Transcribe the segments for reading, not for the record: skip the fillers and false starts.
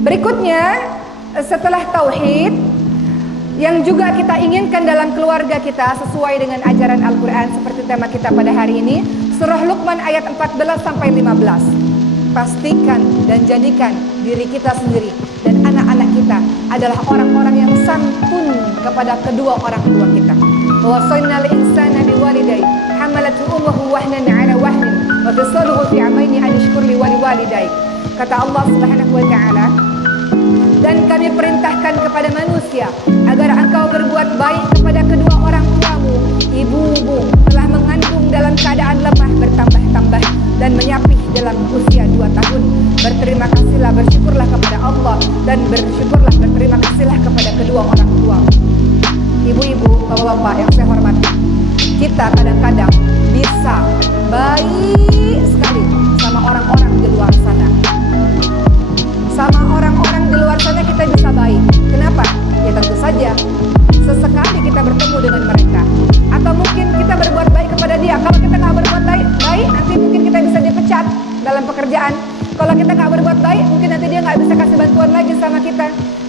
Berikutnya, setelah tauhid, yang juga kita inginkan dalam keluarga kita sesuai dengan ajaran Al-Quran seperti tema kita pada hari ini, Surah Luqman ayat 14 sampai 15. Pastikan dan jadikan diri kita sendiri dan anak-anak kita adalah orang-orang yang santun kepada kedua orang tua kita. Wasainal insana biwalidayhi hamalathu ummuhu wahnan 'ala wahnin wa fisaluhu fi 'amaini an yashkur li waliwalidayhi. Kata Allah Subhanahu wa taala, dan kami perintahkan kepada manusia agar engkau berbuat baik kepada kedua orang tuamu. Ibumu telah mengandung dalam keadaan lemah bertambah-tambah dan menyapih dalam usia 2 tahun. Berterima kasihlah, bersyukurlah kepada Allah, dan bersyukurlah, berterima kasihlah kepada kedua orang tuamu. Ibu-ibu, bapak-bapak yang saya hormati, kita kadang-kadang bisa baik sekali sama orang-orang di luar sana. Sama orang-orang di luar sana kita bisa baik. Kenapa? Ya tentu saja sesekali kita bertemu dengan mereka, atau mungkin kita berbuat baik kepada dia. Kalau kita nggak berbuat baik, nanti mungkin kita bisa dipecat dalam pekerjaan. Kalau kita nggak berbuat baik, mungkin nanti dia nggak bisa kasih bantuan lagi sama kita.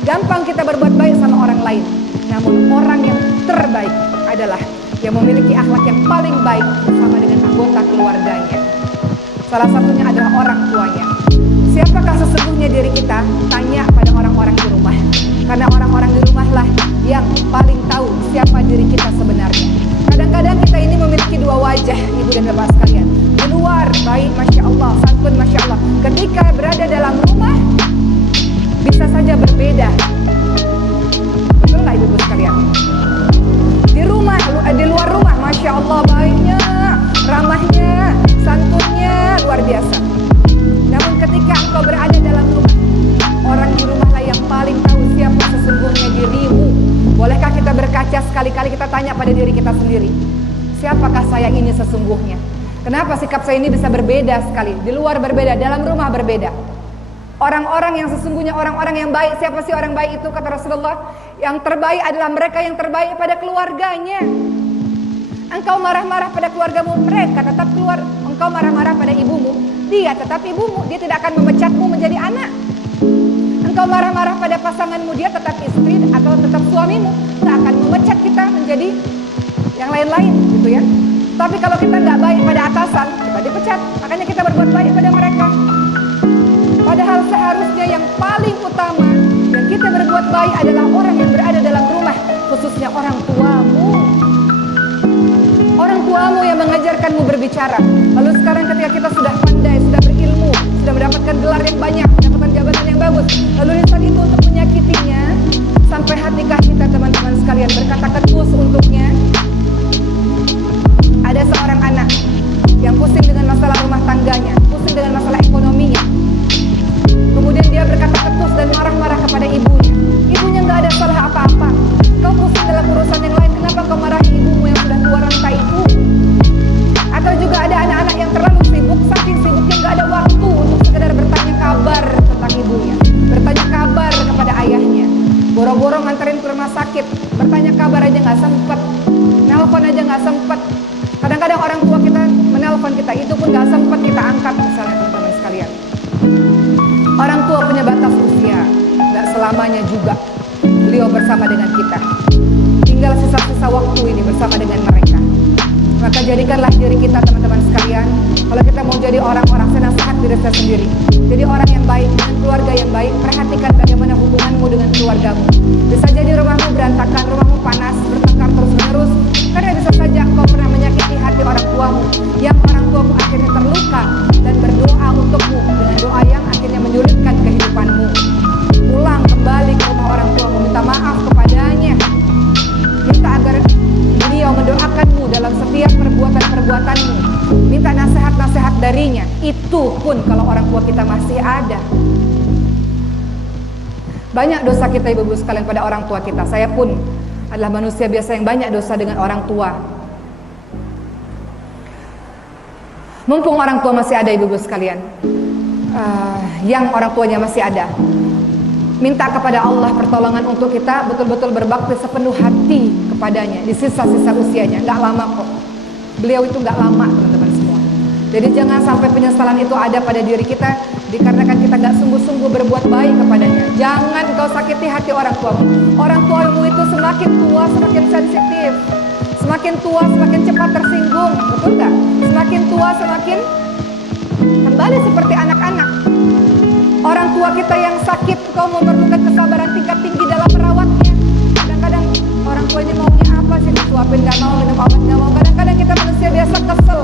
Gampang kita berbuat baik sama orang lain. Namun orang yang terbaik adalah yang memiliki akhlak yang paling baik bersama dengan anggota keluarganya. Salah satunya adalah orang tuanya. Siapakah sesungguhnya diri kita? Tanya pada orang-orang di rumah. Karena orang-orang di rumah lah yang paling tahu siapa diri kita sebenarnya. Kadang-kadang kita ini memiliki dua wajah, ibu dan bapak sekalian. Di luar baik, Masya Allah, santun, Masya Allah. Ketika berada dalam rumah, bisa saja berbeda. Betul nggak ibu sekalian? Di rumah, di luar rumah, Masya Allah, baiknya, ramahnya, santunnya, luar biasa. Namun ketika engkau berada dalam rumah, orang di rumah lah yang paling tahu siapa sesungguhnya dirimu. Bolehkah kita berkaca sekali-kali kita tanya pada diri kita sendiri, siapakah saya ini sesungguhnya? Kenapa sikap saya ini bisa berbeda sekali? Di luar berbeda, dalam rumah berbeda. Orang-orang yang sesungguhnya orang-orang yang baik, siapa sih orang baik itu? Kata Rasulullah, yang terbaik adalah mereka yang terbaik pada keluarganya. Engkau marah-marah pada keluargamu, mereka tetap keluar. Engkau marah-marah pada ibumu, dia tetap ibumu, dia tidak akan memecatmu menjadi anak. Engkau marah-marah pada pasanganmu, dia tetap istri atau tetap suamimu, tidak akan memecat kita menjadi yang lain-lain, gitu ya. Tapi kalau kita nggak baik pada atasan, kita dipecat. Makanya kita berbuat baik pada mereka. Padahal seharusnya yang paling utama yang kita berbuat baik adalah orang yang berada dalam rumah, khususnya orang tuamu. Orang tuamu yang mengajarkanmu berbicara. Lalu sekarang ketika kita sudah pandai, sudah berilmu, sudah mendapatkan gelar yang banyak, mendapatkan jabatan yang bagus, lalu di saat itu untuk menyakitinya, sampai hatikah kita teman-teman sekalian berkata ketus untuknya? Ada seorang anak yang pusing dengan masalah rumah tangganya, pusing dengan masalah ekonominya. Kemudian dia berkata ketus dan marah-marah kepada ibunya. Ibunya nggak ada salah apa-apa. Kau pusing dalam urusan yang lain, kenapa kau marahi ibumu yang sudah tua renta itu? Atau juga ada anak-anak yang terlalu sibuk, saking sibuknya nggak ada waktu untuk sekedar bertanya kabar tentang ibunya, bertanya kabar kepada ayahnya. Boro-boro nganterin ke rumah sakit, bertanya kabar aja nggak sempet, nelpon aja nggak sempet. Kadang-kadang orang tua kita menelpon kita, itu pun nggak sempet kita angkat misalnya, teman-teman sekalian. Orang tua punya batas usia, nggak selamanya juga beliau bersama dengan kita. Tinggal sisa-sisa waktu ini bersama dengan mereka. Maka jadikanlah diri kita, teman-teman sekalian, kalau kita mau jadi orang-orang, saya nasihat diri saya sendiri, jadi orang yang baik, dengan keluarga yang baik. Perhatikan bagaimana hubunganmu dengan keluargamu. Bisa jadi rumahmu berantakan, rumahmu panas, bertengkar terus-menerus, karena bisa saja engkau pernah menyakiti hati orang tuamu, yang orang tuamu akhirnya terluka dan berdoa untukmu dengan doa yang akhirnya menyulitkan kehidupanmu. Pulang kembali ke rumah orang tuamu, minta maaf kepadanya, minta agar beliau mendoakanmu dalam setiap perbuatan-perbuatanmu, minta nasihat-nasihat darinya. Itu pun kalau orang tua kita masih ada. Banyak dosa kita ibu-ibu sekalian pada orang tua kita. Saya pun adalah manusia biasa yang banyak dosa dengan orang tua. Mumpung orang tua masih ada ibu-ibu sekalian, yang orang tuanya masih ada, minta kepada Allah pertolongan untuk kita betul-betul berbakti sepenuh hati kepadanya di sisa-sisa usianya. Gak lama kok, beliau itu gak lama teman-teman semua. Jadi jangan sampai penyesalan itu ada pada diri kita dikarenakan kita gak sungguh-sungguh berbuat baik kepadanya. Jangan kau sakiti hati orang tuamu. Orang tuamu itu semakin tua semakin sensitif, semakin tua semakin cepat tersinggung, betul gak? Semakin tua semakin kembali seperti anak-anak. Orang tua kita yang sakit, kau memerlukan kesabaran tingkat tinggi dalam merawatnya. Kadang-kadang orang tua ini maunya apa sih, disuapin gak mau, minum obat gak mau. Kadang-kadang kita manusia biasa kesel.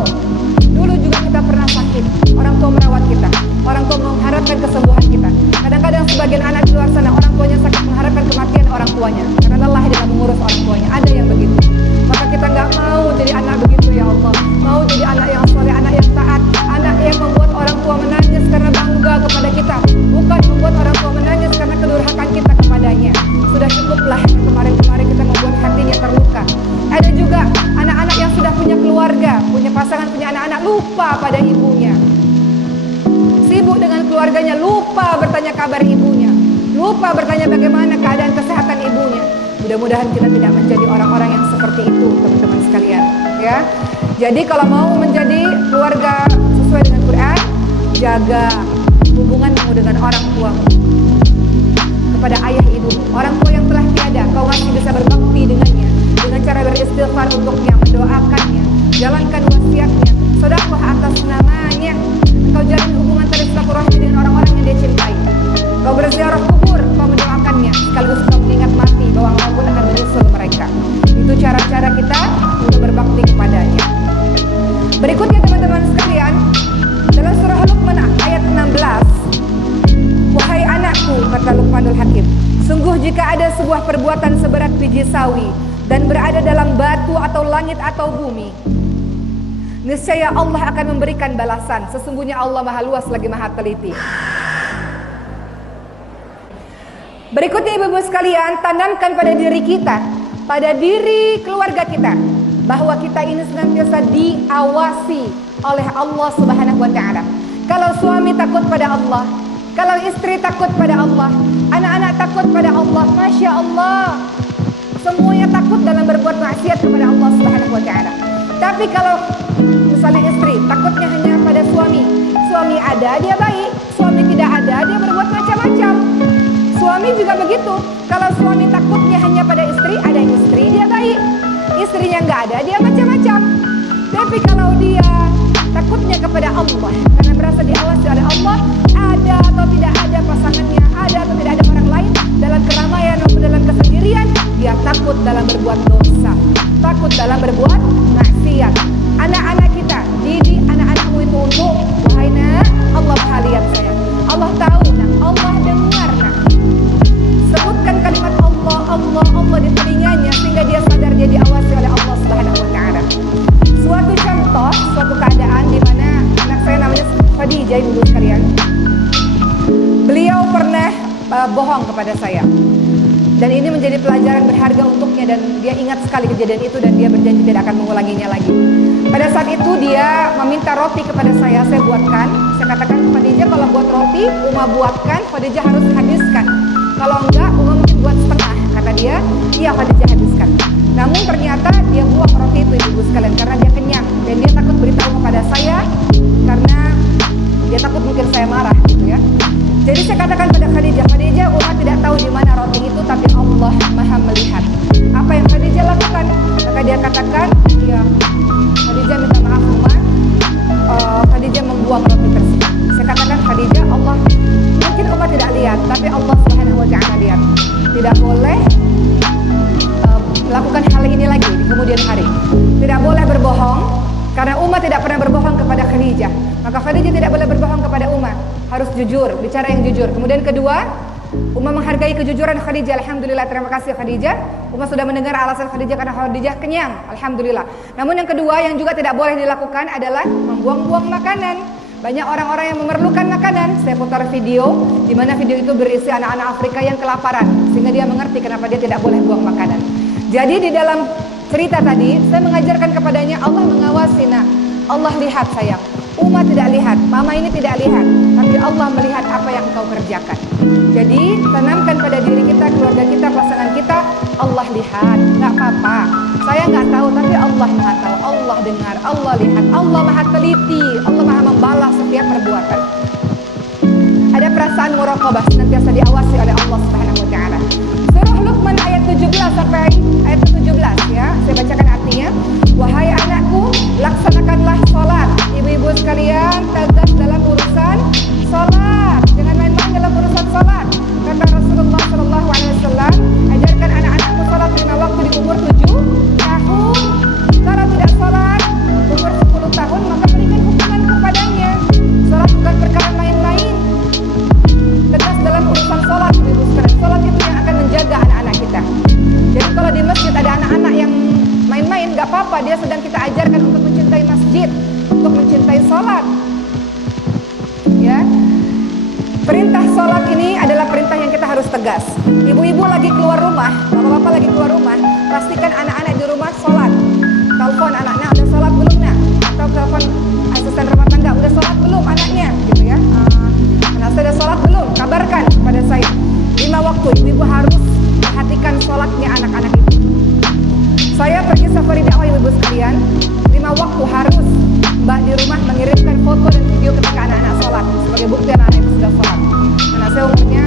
Dulu juga kita pernah sakit, orang tua merawat kita, orang tua mengharapkan kesembuhan kita. Kadang-kadang sebagian anak di luar sana, orang tuanya sakit mengharapkan kematian orang tuanya, karena lelah dalam mengurus orang tuanya. Ada yang begitu. Maka kita gak mau jadi anak begitu, ya Allah. Mau jadi anak yang soleh, anak yang taat, anak yang membuat orang tua menangis karena bangga kepada kita, bukan membuat orang tua menangis karena kedurhakaan kita kepadanya. Sudah cukuplah kemarin-kemarin kita membuat hatinya terluka. Ada juga anak-anak yang sudah punya keluarga, punya pasangan, punya anak-anak, lupa pada ibunya. Sibuk dengan keluarganya, lupa bertanya kabar ibunya, lupa bertanya bagaimana keadaan kesehatan ibunya. Mudah-mudahan kita tidak menjadi orang-orang yang seperti itu, teman-teman sekalian, ya. Jadi kalau mau menjadi keluarga sesuai dengan Quran, jaga hubunganmu dengan orang tuamu, kepada ayah ibu, orang tua yang telah tiada. Kau masih bisa berbakti dengannya dengan cara beristighfar untuknya, mendoakannya, jalankan wasiatnya, sedekah atas namanya. Kau jalin hubungan tali silaturahmi dengan orang-orang yang dia cintai. Kau berziarah kubur, kau mendoakannya, sekaligus kau mengingat mati bahwa Allah pun akan menyusul mereka. Itu cara-cara kita untuk berbakti kepadanya. Berikutnya teman-teman sekalian, dalam surah Luqman ayat 16, wahai anakku, kata Luqmanul Hakim, sungguh jika ada sebuah perbuatan seberat biji sawi dan berada dalam batu atau langit atau bumi, niscaya Allah akan memberikan balasan. Sesungguhnya Allah maha luas lagi maha teliti. Berikutnya ibu-ibu sekalian, tanamkan pada diri kita, pada diri keluarga kita, bahwa kita ini senantiasa diawasi oleh Allah Subhanahu wa ta'ala. Kalau suami takut pada Allah, kalau istri takut pada Allah, anak-anak takut pada Allah, Masya Allah, semuanya takut dalam berbuat maksiat kepada Allah Subhanahu wa ta'ala. Tapi kalau misalnya istri takutnya hanya pada suami, suami ada dia baik, suami tidak ada dia berbuat macam-macam. Suami juga begitu, kalau suami takutnya hanya pada istri, ada istri dia baik, istrinya nggak ada dia macam-macam. Tapi kalau dia takutnya kepada Allah karena merasa diawasi oleh Allah, ada atau tidak ada pasangannya, ada atau tidak ada orang lain, dalam keramaian maupun dalam kesendirian, dia takut dalam berbuat dosa, takut dalam berbuat maksiat. Anak-anak kita, didik anak-anakmu itu untuk, wahai nak, Allah maha lihat sayang, Allah tahu nak, Allah dengar nak. Sebutkan kalimat Allah, Allah, Allah di telinganya sehingga dia sadar dia diawasi oleh Allah Subhanahu wa ta'ala. Suatu contoh, suatu keadaan di mana anak saya namanya Khadijah, ibu sekalian. Beliau pernah bohong kepada saya. Dan ini menjadi pelajaran berharga untuknya, dan dia ingat sekali kejadian itu dan dia berjanji tidak akan mengulanginya lagi. Pada saat itu dia meminta roti kepada saya buatkan. Saya katakan, Khadijah kalau buat roti, Uma buatkan, Khadijah harus habiskan. Kalau enggak, Uma mungkin buat setengah. Kata dia, iya Khadijah habiskan. Namun ternyata dia buang roti itu ibu sekalian karena dia kenyang. Dan dia takut beritahu kepada saya karena dia takut mungkin saya marah gitu ya. Jadi saya katakan pada Khadijah, Khadijah, Uma tidak tahu di mana roti itu, tapi Allah maha melihat. Apa yang Khadijah lakukan? Maka dia katakan, ya Khadijah minta maaf Uma, Khadijah membuang roti tersebut. Saya katakan, Khadijah, Allah mungkin Uma tidak lihat, tapi Allah Subhanahu wa ta'ala lihat. Tidak boleh melakukan hal ini lagi di kemudian hari. Tidak boleh berbohong, karena Uma tidak pernah berbohong kepada Khadijah. Maka Khadijah tidak boleh berbohong kepada Uma, harus jujur, bicara yang jujur. Kemudian kedua, Uma menghargai kejujuran Khadijah. Alhamdulillah, terima kasih Khadijah. Uma sudah mendengar alasan Khadijah karena Khadijah kenyang. Alhamdulillah. Namun yang kedua yang juga tidak boleh dilakukan adalah membuang-buang makanan. Banyak orang-orang yang memerlukan makanan. Saya putar video di mana video itu berisi anak-anak Afrika yang kelaparan, sehingga dia mengerti kenapa dia tidak boleh buang makanan. Jadi di dalam cerita tadi saya mengajarkan kepadanya, Allah mengawasi nak, Allah lihat sayang. Uma tidak lihat, mama ini tidak lihat, tapi Allah melihat apa yang kau kerjakan. Jadi tanamkan pada diri kita, keluarga kita, pasangan kita, Allah lihat, nggak apa-apa. Saya nggak tahu, tapi Allah maha tahu, Allah dengar, Allah lihat, Allah maha teliti, Allah maha membalas setiap perbuatan. ada perasaan muraqabah, senantiasa diawasi oleh Allah Subhanahu wa taala. Surah Luqman ayat 17 sampai ayat 17 ya. Saya bacakan artinya. Wahai anakku, laksanakanlah salat. Ibu-ibu sekalian, tegas dalam urusan salat. Jangan main-main dalam urusan salat. Kata Rasulullah sallallahu alaihi wasallam, ajarkan anak-anakmu salat 5 waktu di umur 7 tahun. Kalau tidak salat umur 10 tahun, maka berikan hukuman kepadanya. Salat bukan perkara main-main. Tegas dalam urusan salat, ibu sekalian. Salat itu yang akan menjaga anak-anak kita. Jadi kalau di masjid ada anak-anak yang main-main, gak apa-apa, dia sedang kita ajarkan untuk mencintai masjid, untuk mencintai salat. Ya. Perintah salat ini adalah perintah yang kita harus tegas. Ibu-ibu lagi keluar rumah, bapak-bapak lagi keluar rumah, pastikan anak-anak di rumah salat. Telepon anaknya, udah salat belum nak? Atau telepon asisten rumah tangga, udah salat belum anaknya? Gitu ya. Anak saya udah salat belum? Kabarkan pada saya. 5 waktu, ibu-ibu harus perhatikan salatnya anak-anak itu. Saya pergi safari dakwah ibu-ibu sekalian, 5 waktu harus mbak di rumah mengirimkan foto dan video ketika anak-anak sholat sebagai bukti anak-anak itu sudah sholat. Anak saya umurnya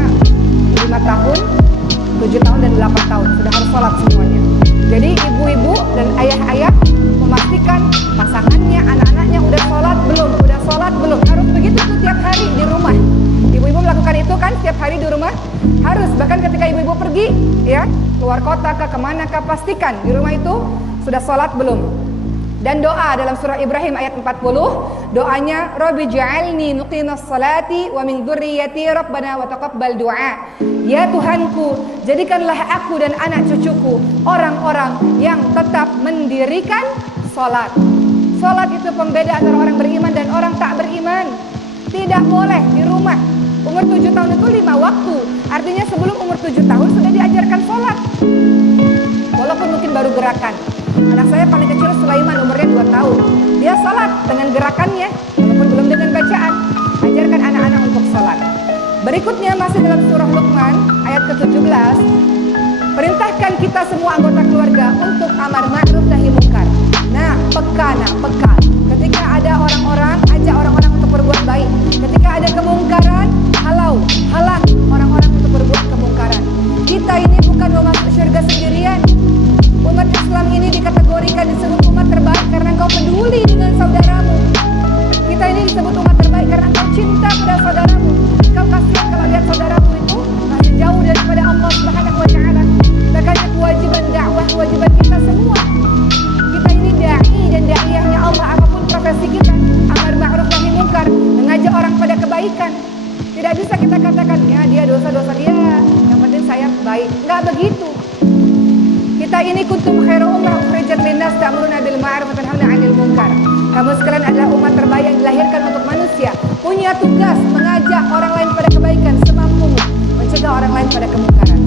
5 tahun, 7 tahun dan 8 tahun sudah harus sholat semuanya. Jadi ibu-ibu dan ayah-ayah memastikan pasangannya, anak-anaknya udah sholat belum, harus begitu tuh tiap hari di rumah. Ibu-ibu melakukan itu kan tiap hari di rumah harus, bahkan ketika ibu-ibu pergi ya keluar kota ke kemana ke, pastikan di rumah itu sudah sholat belum. Dan doa dalam surah Ibrahim ayat 40, doanya Rabbi ja'alni muqimas salati wa min dzurriyyati rabbana wa taqabbal du'a. Ya Tuhanku, jadikanlah aku dan anak cucuku orang-orang yang tetap mendirikan salat. Salat itu pembeda antara orang beriman dan orang tak beriman. Tidak boleh di rumah. Umur 7 tahun itu 5 waktu. Artinya sebelum umur 7 tahun sudah diajarkan salat. Walaupun mungkin baru gerakan. Anak saya paling kecil Sulaiman, umurnya 2 tahun. Dia salat dengan gerakannya, walaupun belum dengan bacaan. Ajarkan anak-anak untuk salat. Berikutnya masih dalam surah Luqman ayat ke-17. Perintahkan kita semua anggota keluarga untuk amar ma'ruf nahi munkar. Nah, peka. Ketika ada orang-orang, ajak orang-orang untuk berbuat baik. Ketika ada kemungkaran, halang orang-orang untuk berbuat kemungkaran. Kita ini bukan mau masuk surga sendirian. Umat Islam ini dikategorikan disebut umat terbaik karena engkau peduli dengan saudaramu. Kita ini disebut umat terbaik karena engkau cinta pada saudaramu. Engkau kasihan kalau lihat saudaramu itu masih jauh daripada Allah Subhanahu wa taala. Makanya kewajiban dakwah, kewajiban kita semua. Kita ini dai dan daiyahnya Allah, apapun profesi kita, amar ma'ruf nahi munkar, mengajak orang pada kebaikan. Tidak bisa kita katakan ya dia dosa-dosa dia, yang penting saya baik. Enggak begitu. Kita ini kuntum khairu ummah ukhrijat linnas ta'muruna bil ma'ruf wa tanhauna 'anil munkar. Kamu sekalian adalah umat terbaik yang dilahirkan untuk manusia, punya tugas mengajak orang lain pada kebaikan semampumu, mencegah orang lain pada kemungkaran.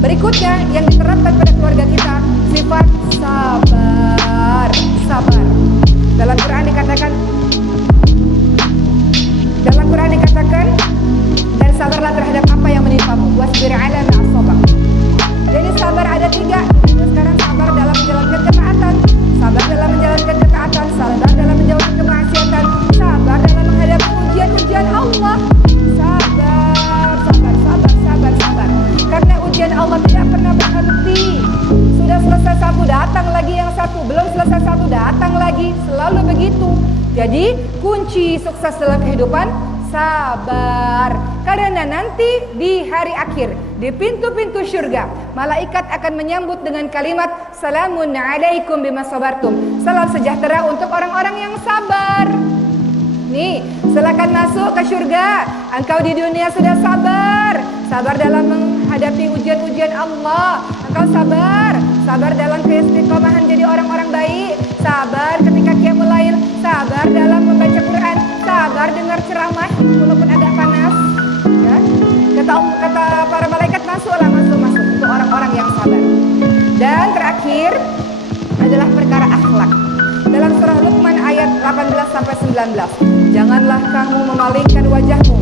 Berikutnya yang diterapkan pada keluarga kita, sifat sabar. Dalam Quran dikatakan dan sabarlah terhadap apa yang menimpamu. Wasbir 'ala ma asabak. Jadi sabar ada 3. Ibu sekarang sabar dalam menjalankan ketaatan, sabar dalam menjalankan ketaatan, sabar dalam menjauhi kemaksiatan, sabar dalam menghadapi ujian-ujian Allah. Sabar. Karena ujian Allah tidak pernah berhenti. Sudah selesai satu, datang lagi yang satu. Belum selesai satu, datang lagi. Selalu begitu. Jadi kunci sukses dalam kehidupan sabar. Karena nanti di hari akhir, di pintu-pintu syurga, malaikat akan menyambut dengan kalimat salamun alaikum bima sabartum. Salam sejahtera untuk orang-orang yang sabar. Nih, silakan masuk ke syurga. Engkau di dunia sudah sabar dalam menghadapi ujian-ujian Allah. Engkau sabar dalam keistiqomahan jadi orang-orang baik, sabar ketika qiyamul lail, sabar dalam membaca Quran, sabar dengar ceramah walaupun agak panas. Ya. Kata para malaikat masuk untuk orang-orang yang sabar. Dan terakhir adalah perkara akhlak. Dalam surah Luqman ayat 18-19, janganlah kamu memalingkan wajahmu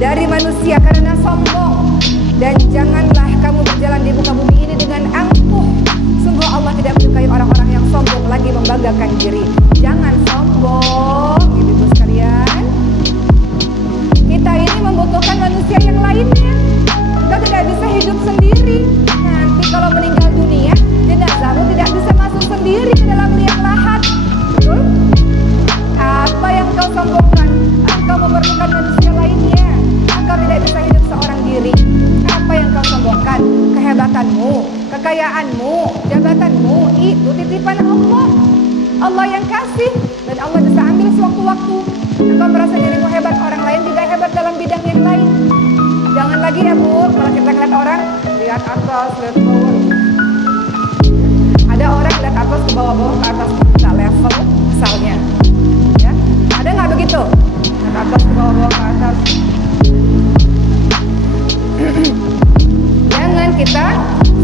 dari manusia karena sombong, dan janganlah kamu berjalan di muka bumi ini dengan angkuh. Sungguh Allah tidak menyukai orang-orang yang sombong lagi membanggakan diri. Jangan sombong, ibu-ibu sekalian. Kita ini membutuhkan manusia yang lainnya. Engkau tidak bisa hidup sendiri. Nanti kalau meninggal dunia, jenazahmu tidak bisa masuk sendiri ke dalam liang lahat. Betul? Apa yang kau sombongkan? Engkau memerlukan manusia lainnya. Engkau tidak bisa hidup seorang diri. Apa yang kau sombongkan? Kehebatanmu, kekayaanmu, jabatanmu, itu titipan Allah. Allah yang kasih, dan Allah bisa ambil sewaktu-waktu. Engkau merasa dirimu hebat, orang lain juga hebat dalam bidang yang lain. Jangan lagi ya Bu, kalau kita ngeliat orang, lihat atas, lihat bawah. Ada orang lihat atas ke bawah-bawah ke atas, nggak level misalnya. Ya, ada nggak begitu? Lihat atas ke bawah-bawah ke atas. Jangan kita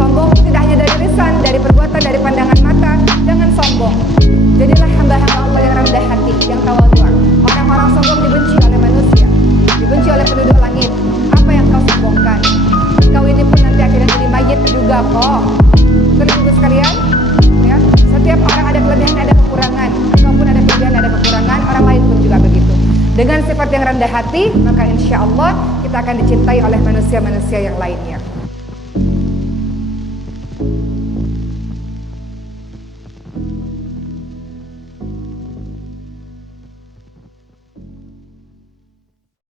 sombong, tidak hanya dari lisan, dari perbuatan, dari pandangan mata. Jangan sombong. Jadilah hamba-hamba Allah yang rendah hati, yang tawadhu. Orang-orang sombong dibenci oleh manusia, dibenci oleh penduduk langit. Apa yang kau sombongkan? Engkau ini pun nanti akhirnya jadi mayit juga kok. Betul sekalian? Ya, setiap orang ada kelebihan, ada kekurangan. Engkau pun ada kelebihan, ada kekurangan. Orang lain pun juga begitu. Dengan sifat yang rendah hati, maka insya Allah kita akan dicintai oleh manusia-manusia yang lainnya.